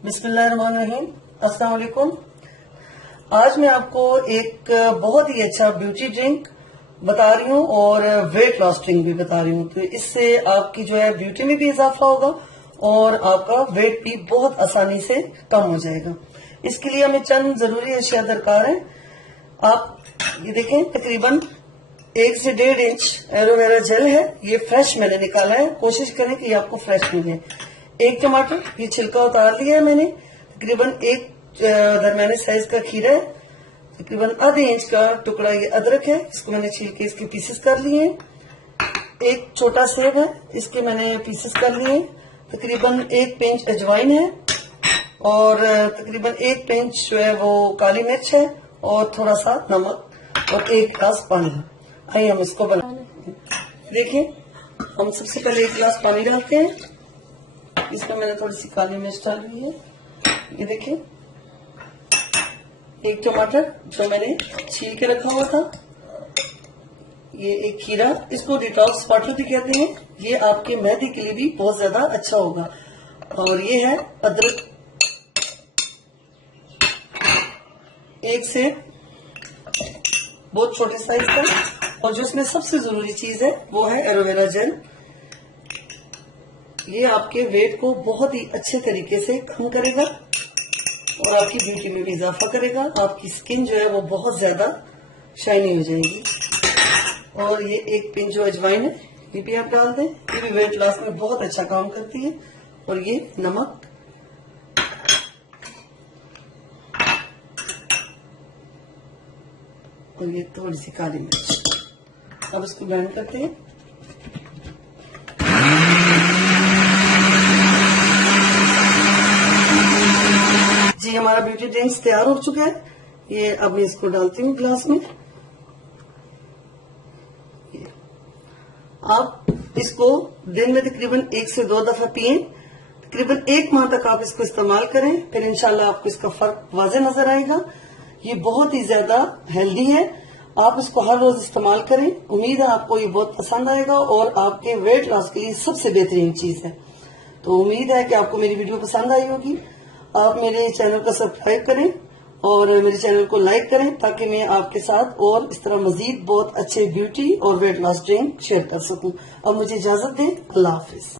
बिस्मिल्लाहिर्रहमानिर्रहीम। अस्सलाम वालेकुम। आज मैं आपको एक बहुत ही अच्छा ब्यूटी ड्रिंक बता रही हूँ और वेट लॉस ड्रिंक भी बता रही हूँ। तो इससे आपकी जो है ब्यूटी में भी इजाफा होगा और आपका वेट भी बहुत आसानी से कम हो जाएगा। इसके लिए हमें चंद जरूरी अशिया दरकार है। आप ये देखें, तकरीबन 1 से 1.5 इंच एलोवेरा जेल है। ये फ्रेश मैंने निकाला है, कोशिश करें कि ये आपको फ्रेश मिले। 1 टमाटर, ये छिलका उतार लिया है मैंने। तकरीबन 1 दरमियाने साइज का खीरा है। तकरीबन आधे इंच का टुकड़ा ये अदरक है, इसको मैंने छील के इसके पीसेस कर लिए हैं। 1 छोटा सेब है, इसके मैंने पीसेस कर लिए हैं। तकरीबन 1 पिंच अजवाइन है और तकरीबन 1 पिंच जो है वो काली मिर्च है और थोड़ा सा नमक और 1 गिलास पानी। आइए हम इसको बनाएं। देखिए, हम सबसे पहले 1 गिलास पानी डालते हैं। इसमें मैंने थोड़ी सी काली मिर्च डाली है। ये देखिए, 1 टमाटर जो मैंने छील के रखा हुआ था, ये 1 खीरा, इसको डिटॉक्स वाटर भी कहते हैं। ये आपके मेहंदी के लिए भी बहुत ज्यादा अच्छा होगा। और ये है अदरक, 1 से बहुत छोटे साइज का। और जो इसमें सबसे जरूरी चीज है वो है एलोवेरा जेल। ये आपके वेट को बहुत ही अच्छे तरीके से कम करेगा और आपकी ब्यूटी में भी इजाफा करेगा। आपकी स्किन जो है वो बहुत ज्यादा शाइनी हो जाएगी। और ये 1 पिंच जो अजवाइन है, ये भी आप डाल दें। ये भी वेट लॉस में बहुत अच्छा काम करती है। और ये नमक, और ये थोड़ी सी काली मिर्च। अब इसको ब्लेंड करते हैं। जी, हमारा ब्यूटी ड्रिंक्स तैयार हो चुका है। ये अब मैं इसको डालती हूँ ग्लास में। आप इसको दिन में तकरीबन 1 से 2 दफा पिए। तकरीबन 1 माह तक आप इसको इस्तेमाल करें, फिर इंशाल्लाह आपको इसका फर्क वाज़ेह नजर आएगा। ये बहुत ही ज्यादा हेल्दी है। आप इसको हर रोज इस्तेमाल करें। उम्मीद है आपको ये बहुत पसंद आएगा और आपके वेट लॉस के लिए सबसे बेहतरीन चीज है। तो उम्मीद है कि आपको मेरी वीडियो पसंद आई होगी। आप मेरे चैनल को सब्सक्राइब करें और मेरे चैनल को लाइक करें ताकि मैं आपके साथ और इस तरह मजीद बहुत अच्छे ब्यूटी और वेट लॉस ड्रिंक शेयर कर सकूं। अब मुझे इजाजत दें। अल्लाह हाफिज।